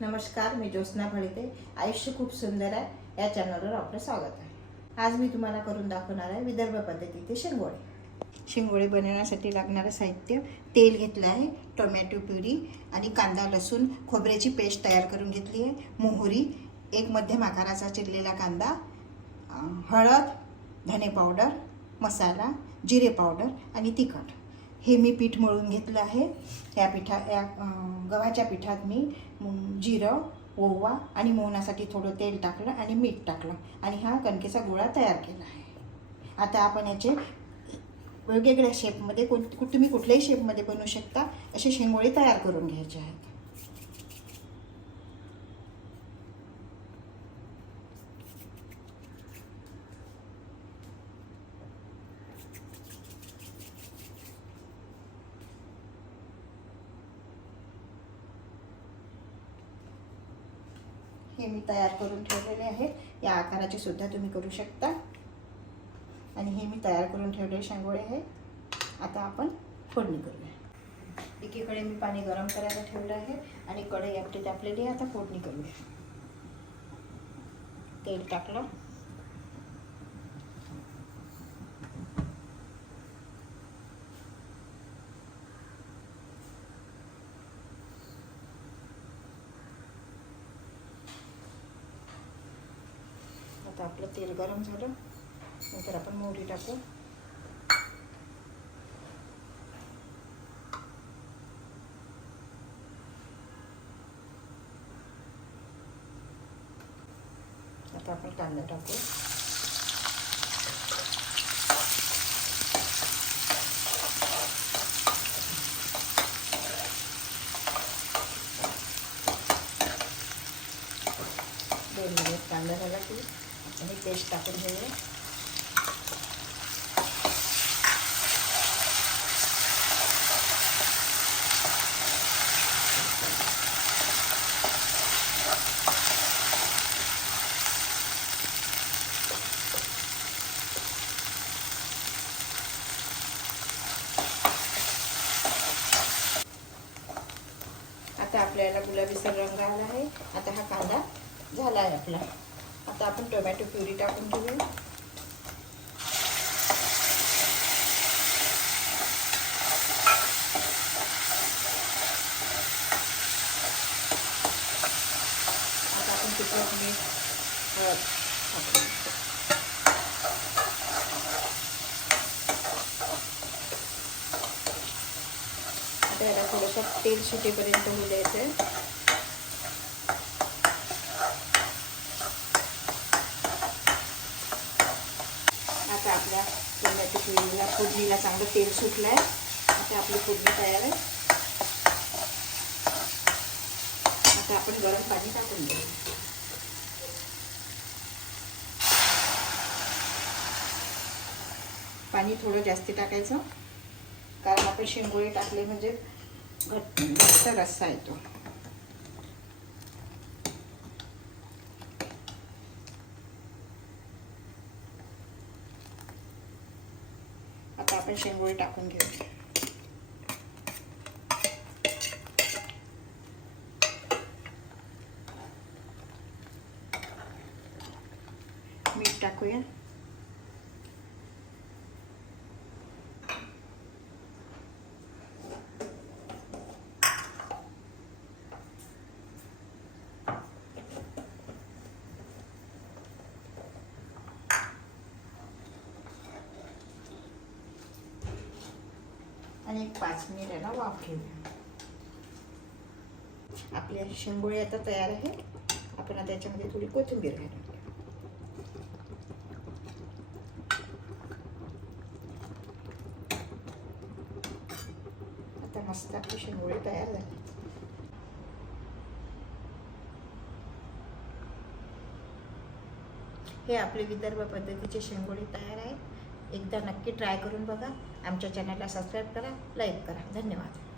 नमस्कार मी ज्योत्स्ना फळीते आयुष्य खूप सुंदर आहे. या चॅनलवर आपलं स्वागत आहे. आज मी तुम्हाला करून दाखवणार आहे विदर्भ पद्धतीचे शिंगोळे. शिंगोळे बनवण्यासाठी लागणारं साहित्य तेल घेतलं आहे टोमॅटो प्युरी आणि कांदा लसूण खोबऱ्याची पेस्ट तयार करून घेतली आहे मोहरी एक मध्यम आकाराचा चिरलेला कांदा हळद धने पावडर मसाला जिरे पावडर आणि तिखट. हे मी पीठ मळून घेतलं आहे. या पिठा या गव्हाच्या पिठात मी जिरं ओवा आणि मोहनासाठी थोडं तेल टाकलं आणि मीठ टाकलं आणि हा कणकेचा गोळा तयार केला आहे. आता आपण याचे वेगवेगळ्या शेपमध्ये कोण कुठ तुम्ही कुठल्याही शेपमध्ये बनवू शकता असे शेंगोळे तयार करून घ्यायचे आहेत. हे मी तयार करून ठेवलेले आहेत. या आकाराचे सुद्धा तुम्ही करू शकता. आणि हे मी तयार करून ठेवलेले शेंगोळे आहे आता आपण फोडणी करूया. एकीकडे मी पाणी गरम करायला ठेवलं आहे आणि कढई आपली तापलेली आहे. आता फोडणी करूया. तेल टाकलं. आता आपलं तेल गरम झालं. नंतर आपण मोहरी टाकू. आता आपण कांदा टाकू. दोन मिनिट कांदा झाला की. आपण पेस्ट टाकून घेऊया आता आपल्याला गुलाबीचा रंग आला आहे. आता हा कांदा झाला आहे आपला. आता आपण टोमॅटो प्युरी टाकून घेऊ. आता आपण तिखट आता याला थोडंसं तेल सुटेपर्यंत होऊ द्यायचं आहे आता आपल्या टोमॅटो प्युरीला फोडणीला चांगलं तेल सुटलं आहे आता आपली फोडणी तयार आहे. आता आपण गरम पाणी टाकून देऊ पाणी थोडं जास्ती टाकायचं. कारण आपण शेंगोळे टाकले म्हणजे घट्ट घट्ट रस्सा येतो आता आपण शेंगोळे टाकून घेऊ मीठ टाकूया आणि एक पाच मिनिट याला वाफ घेऊया आपले शेंगोळी आता तयार आहे. आपण आता याच्यामध्ये थोडी कोथिंबीर घालूया आता मस्त आपले शेंगोळे तयार झाली. हे आपले विदर्भ पद्धतीचे शेंगोळे तयार आहे एकदा नक्की ट्राय करून बघा. आमच्या चॅनलला सबस्क्राईब करा लाईक करा. धन्यवाद.